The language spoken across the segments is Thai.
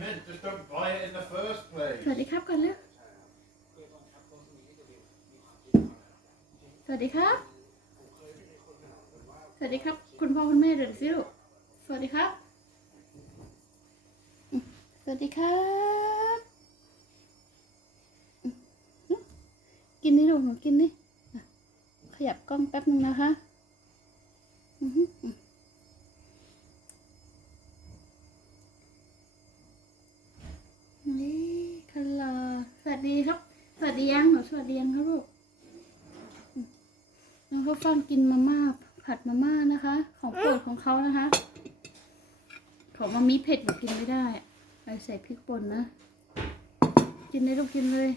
meant just don't buy it in the first place. สวัสดีครับก่อนเร็วสวัสดีครับ สวัสดีครับ คุณพ่อคุณแม่เดินสิลูกสวัสดีครับ สวัสดีครับ กินนี่ลูกหนูกินนี่ ขยับกล้องแป๊บนึงนะคะ อือหืออืมนี่คันลาสวัส ดีครับ สวัสดียังหนูสวัสดียังครับลูกน้องเขาฟังกินมาม่าผัดมาม่านะคะ ของโปรดของเขานะคะ ของมามีเผ็ดหนูกินไม่ได้ไปใส่พริกป่นนะ กินเลยลูกกินเลย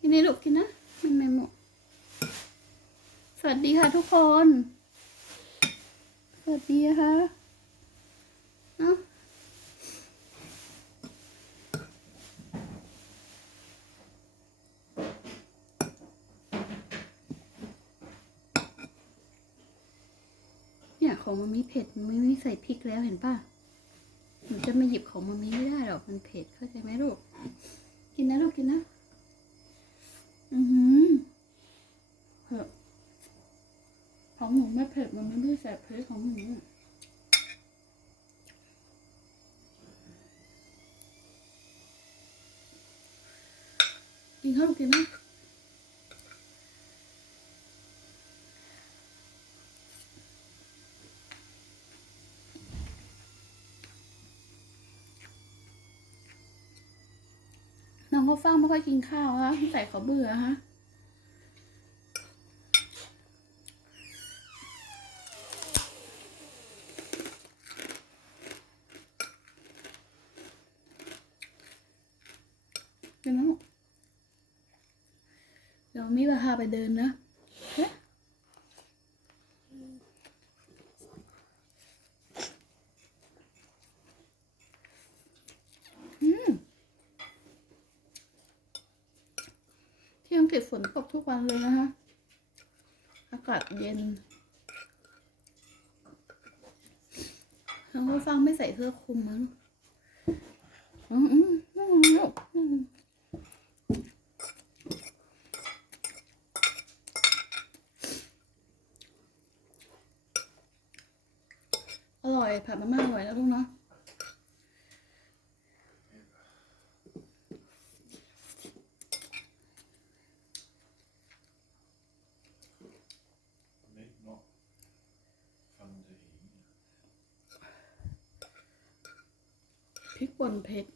กินเลยลูกกินนะไม่ไม่หมดสวัสดีค่ะทุกคน สวัสดีค่ะเอ้าเนี่ย ของมันมีเผ็ดมันไม่ใส่พริกแล้วเห็นป่ะหนูจะมาหยิบของมามีไม่ได้หรอกมันเผ็ดเข้าใจไหมลูก กินนะลูกกินนะ อือหือเผ็ดของหนูไม่เผ็ดมันไม่ได้ใส่พริกของหนูกินข้าวลูกกินนะ น้องเขาฟังไม่ค่อยกินข้าวฮะใส่เขาเบื่อฮะเดี๋ยวนะเดี๋ยวมีพาไปเดินนะเฮ้ยอืมที่อังกฤษฝนตกทุกวันเลยนะคะ อากาศเย็นน้องผู้ฟังไม่ใส่เสื้อคลุมมั้งอืมอืมอืมอืมอร่อยผัดมาม่าอร่อยนะลูกเนาะ พริกป่นเผ็ด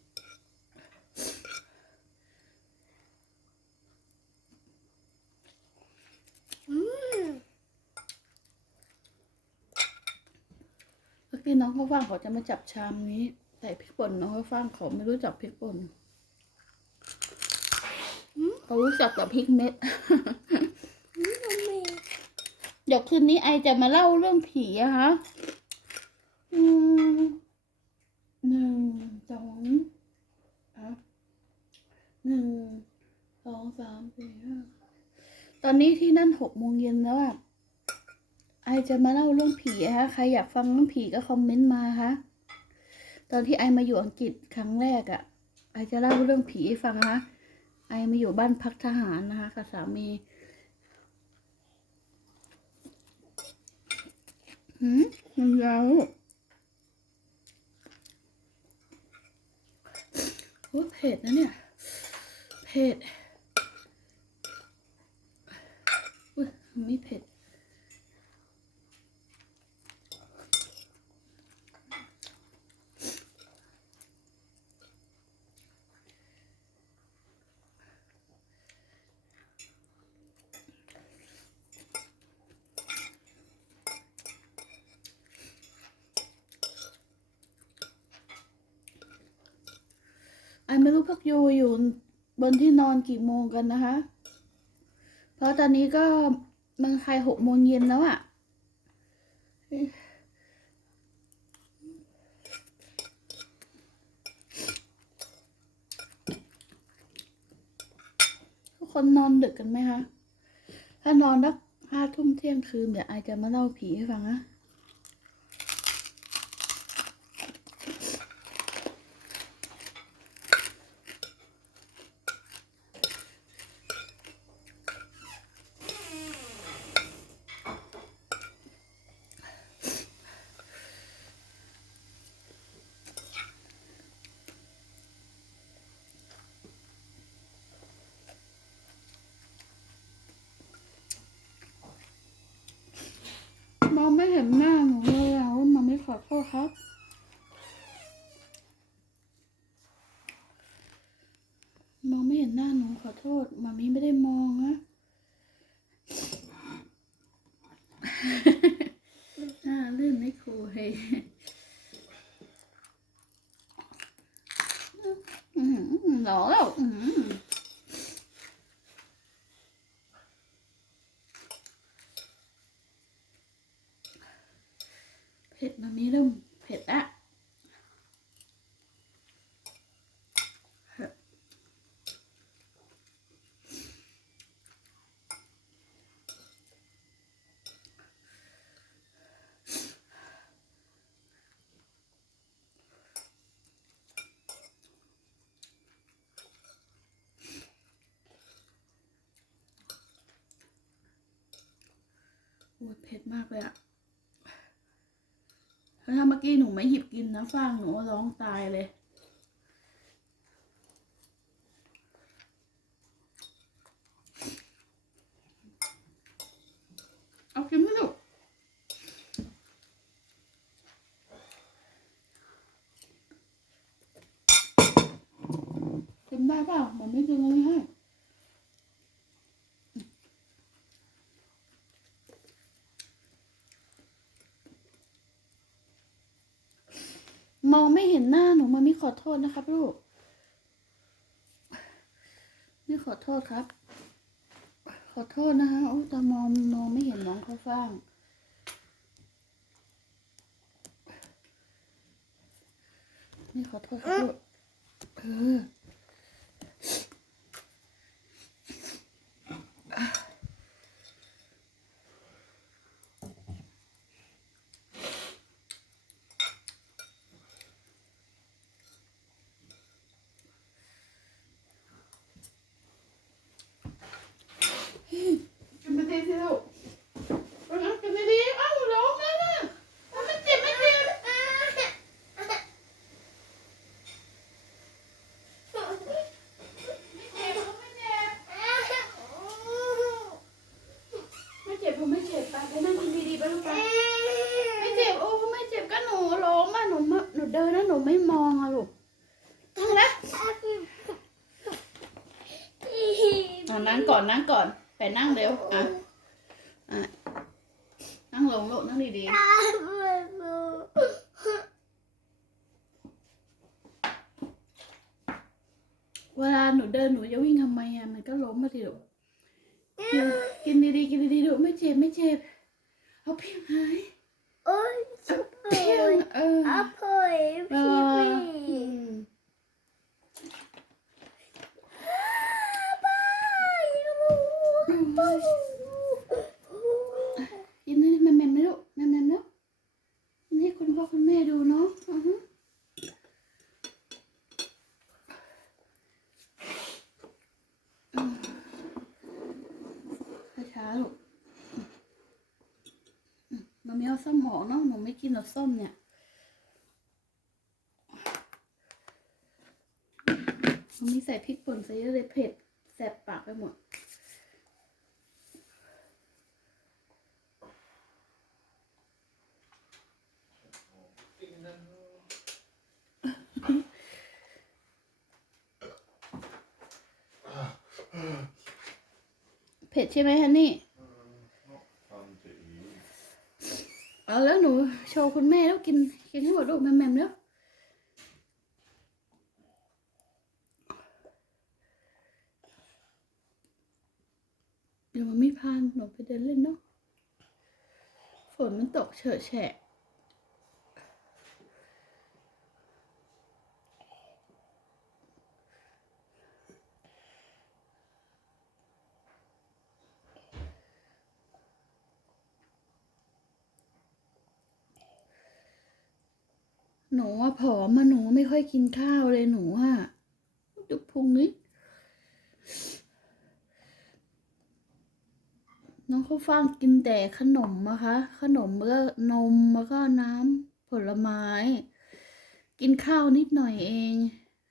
เมื่อกี้น้องเขาฟังเขาจะมาจับชามนี้ใส่พริกป่นน้องเขาฟังเขาไม่รู้จักพริกป่นเขารู้จักแต่พริกเม็ด เดี๋ยวคืนนี้ไอจะมาเล่าเรื่องผีอะคะอืมหนึ่งสองอะ หนึ่งสองสามสี่ห้าตอนนี้ที่นั่นหกโมงเย็นแล้วอะไอจะมาเล่าเรื่องผีอะใครอยากฟังเรื่องผีก็คอมเมนต์มาคะตอนที่ไอมาอยู่อังกฤษครั้งแรกอะไอจะเล่าเรื่องผีให้ฟังนะคะไอมาอยู่บ้านพักทหารนะคะกับสามีหืมมันยาวโอ้เผ็ดนะเนี่ย เผ็ดอุ้ยไม่เผ็ดไอไม่รู้พวกยูอยู่ บนที่นอนกี่โมงกันนะคะ เพราะตอนนี้ก็เมืองไทยหกโมงเย็นแล้วอะ่ะทุกคนนอนดึกกันไหมคะ ถ้านอนสักห้าทุ่มเที่ยงคืนเดี๋ยวไอจะมาเล่าผีให้ฟังนะ ห็นหน้าหนูเลยอะว่ามาไม่ขอโทษครับ มองไม่เห็นหน้าหนูขอโทษมามีไม่ได้มองนะหน้าลื่นไม่คุยอืมหล่อแล้วอืมเผ็ดมามีเริ่มเผ็ดอะ โอ้ย เผ็ดมากเลยอะแล้วถ้าเมื่อกี้หนูไม่หยิบกินนะฟางหนูร้องตายเลยเอากินไม่ถูกกินได้เปล่ามันไม่กินเลยให้ มองไม่เห็ นหน้าหนูมามิขอโทษนะครับลูกไม่ขอโทษครับ ขอโทษนะคะโอ้แต่มองมองไม่เห็นน้องเขาฟ้างนี่ขอโทษครับลูกเออ กินไปดีสิลูกเอานะกินดีๆเอ้าร้องแล้วนะเอาไม่เจ็บไม่เจ็บไม่เจ็บผมไม่เจ็บไปไปนั่งกินดีๆไปลูกไปไม่เจ็บโอ้ไม่เจ็บก็หนูร้องอะหนูมาหนูเดินนะหนูไม่มองอะลูกนั่งนะอะนั่ งก่อนนั่งก่อนไปนั่งเร็ว อะ อะ นั่งลงลูกนั่งดีๆ เวลาหนูเดินหนูจะวิ่งทำไมอะ มันก็ล้มมาทีลูกเดี๋ยวกินดีๆ กินดีๆลูกไม่เจ็บ ไม่เจ็บ เอาเพียงหายเอาเพียงเออเออ อืมกินนี่แม่แม่ไหมลูกแม่แม่เนาะกินให้คุณพ่อคุณแม่ดูเนาะอือฮึช้าลูกมันมีเอาส้มหอมเนาะหนูไม่กินหรอกส้มเนี่ยมันมีใส่พริกป่นใส่เยอะเลยเผ็ดแสบปากไปหมด ผ็ดใช่ไหมฮันนี่ เอาแล้วหนูโชว์คุณแม่แล้วกินกินให้หมดลูกแม่มๆแล้วเดี๋ยวมันไม่พานหนูไปเดินเล่นเนาะฝนมันตกเฉอะแฉะ ผอมมาหนูไม่ค่อยกินข้าวเลยหนูอะดูพุงนี้น้องข้าวฟ่างกินแต่ขนมนะคะ ขนมแล้วก็นมแล้วก็น้ำผลไม้ กินข้าวนิดหน่อยเอง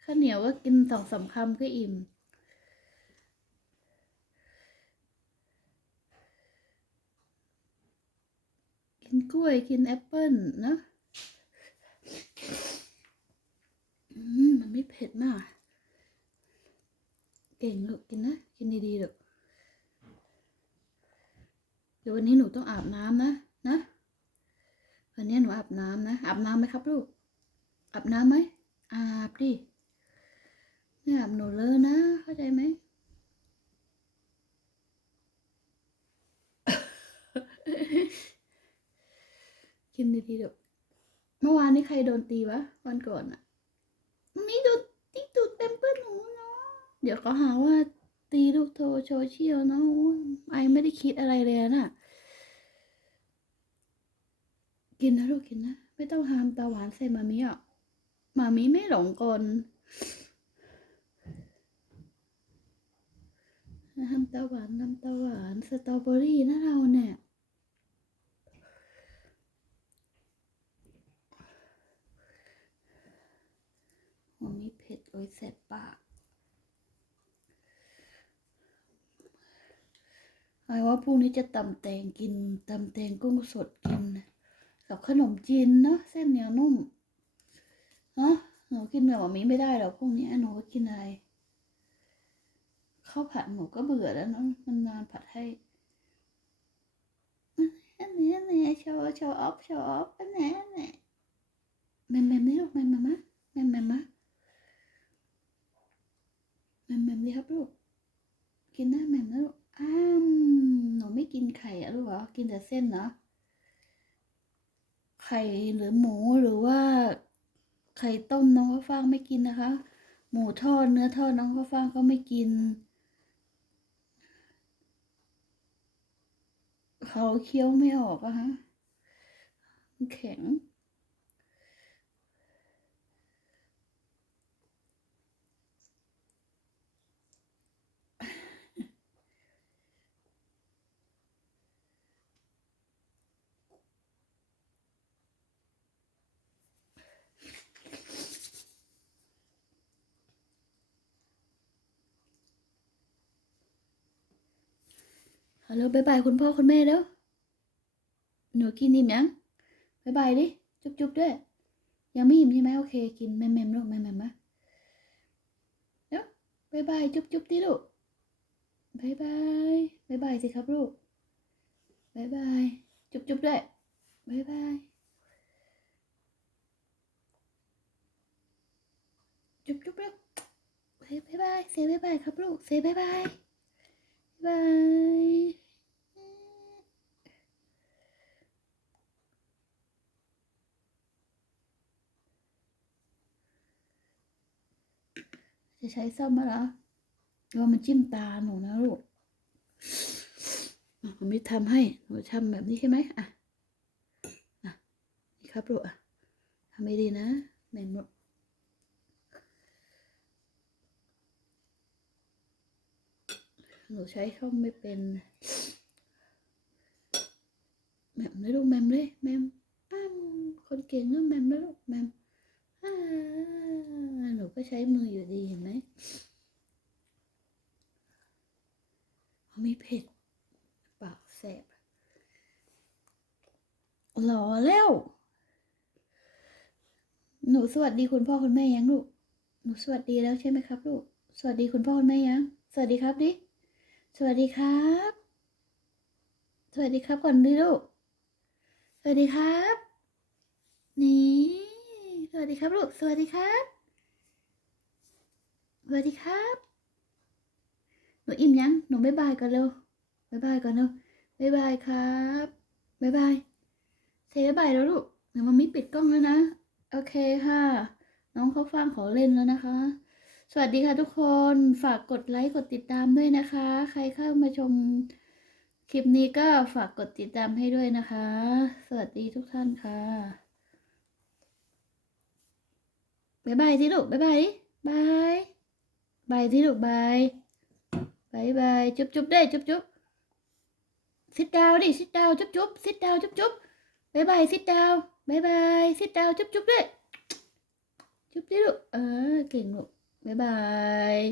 ข้าวเหนียวก็กินสองสามคำก็อิ่มกินกล้วยกินแอปเปิ้ลนะ มันไม่เผ็ดมาก เก่งลูกกินนะ กินดีๆลูกเดี๋ยววันนี้หนูต้องอาบน้ำนะนะ วันนี้หนูอาบน้ำนะ อาบน้ำไหมครับลูก อาบน้ำไหม อาบดิไม่อาบหนูเลอะนะ เข้าใจไหมกินดีๆเดี๋ยวเมื่อวานนี้ใครโดนตีวะ วันก่อนอะ วันนี้โดนตีตูดเต็มเปื้อนหนูเนาะเดี๋ยวเขาหาว่าตีลูกโทรโซเชียลเนาะโอ้ไอไม่ได้คิดอะไรเลยอะน่ะ กินนะลูกกินนะ ไม่ต้องหามตาหวานใส่มามีอะมามีไม่หลงกลน้ำตาหวานน้ำตาหวานสตรอเบอรี่นะเราเนี่ย วันนี้เผ็ดโอ้ยแสบปากไอ้ว่าพรุ่งนี้จะตำแตงกินตำแตงกุ้งสดกิน กับขนมจีนเนาะเส้นเหนียวนุ่มฮะหนูกินแบบนี้ไม่ได้หรอกพรุ่งนี้หนูก็กินอะไรข้าวผัดหนูก็เบื่อแล้วเนาะมันนานผัดให้อันนี้อันนี้โชว์โชว์ออฟโชว์ออฟอันนี้อันนี้แมมแมมนี่ลูกแมมแมมมะแมมแมมมะ แมมแมมดีครับลูก กินได้แมมนะลูกอ้ามหนูไม่กินไข่อะลู กินแต่เส้นเนาะไข่หรือหมูหรือว่า ไข่ต้มน้องข้าวฟ่างไม่กินนะคะ หมูทอดเนื้อทอดน้องข้าวฟ่างก็ไม่กิน เขาเคี้ยวไม่ออกอะฮะแข็ง ฮัลโหลบายบายคุณพ่อคุณแม่แล้วหนูกินอิ่มยังบายบายดิ จุ๊บจุ๊บด้วย ยังไม่อิ่มใช่ไหมโอเค กินแมมแมมลูกแมมแมมมะเดี๋ยวบายบายจุ๊บจุ๊บดิลูกบายบายบายบายสิครับลูกบายบายจุ๊บจุ๊บด้วยบายบายจุ๊บจุ๊บลูกบายบายเซบายบายครับลูกเซบายบาย บาย จะใช้ซ่อมมาเหรอเรามันจิ้มตาหนูนะลูกอะผมไม่ทำให้ หนูทำแบบนี้ใช่ไหมอะ อะ นี่ครับลูกอะทำไม่ดีนะแม่นหมด หนูใช้ช่องไม่เป็นแมมเลยลูกแมมเลยแมมอ้ามคนเก่งเนะแมมเลยลูกแมมอ่หนูก็ใช้มืออยู่ดีเห็นไหมม่เผ็ดปากแสบหล่อแล้ว หนูสวัสดีคุณพ่อคุณแม่ยังลูก หนูสวัสดีแล้วใช่ไหมครับลูก สวัสดีคุณพ่อคุณแม่ยัง สวัสดีครับดิ สวัสดีครับ สวัสดีครับก่อนดิลูก สวัสดีครับ นี่ สวัสดีครับลูก สวัสดีครับ สวัสดีครับ หนูอิ่มยัง หนูบ๊ายบายก่อนเร็วบ๊ายบายก่อนเร็วบ๊ายบายครับบ๊ายบายเซบ๊ายบายแล้วลูก เดี๋ยวมันไม่ปิดกล้องแล้วนะ โอเคค่ะ น้องเขาฟังขอเล่นแล้วนะคะ สวัสดีค่ะทุกคนฝากกดไลค์กดติดตามด้วยนะคะ ใครเข้ามาชมคลิปนี้ก็ฝากกดติดตามให้ด้วยนะคะ สวัสดีทุกท่านค่ะ บ๊ายบายที่ลูกบ๊ายบายบายบายที่ลูกบายบายบายจุ๊บจุ๊บได้จุ๊บจุ๊บซิดดาวดิซิดดาวจุ๊บจุ๊บซิดดาวจุ๊บจุ๊บบายบายซิดดาวบายบายซิดดาวจุ๊บจุ๊บด้วยจุ๊บดิลูกเออเก่งลูก บ๊ายบาย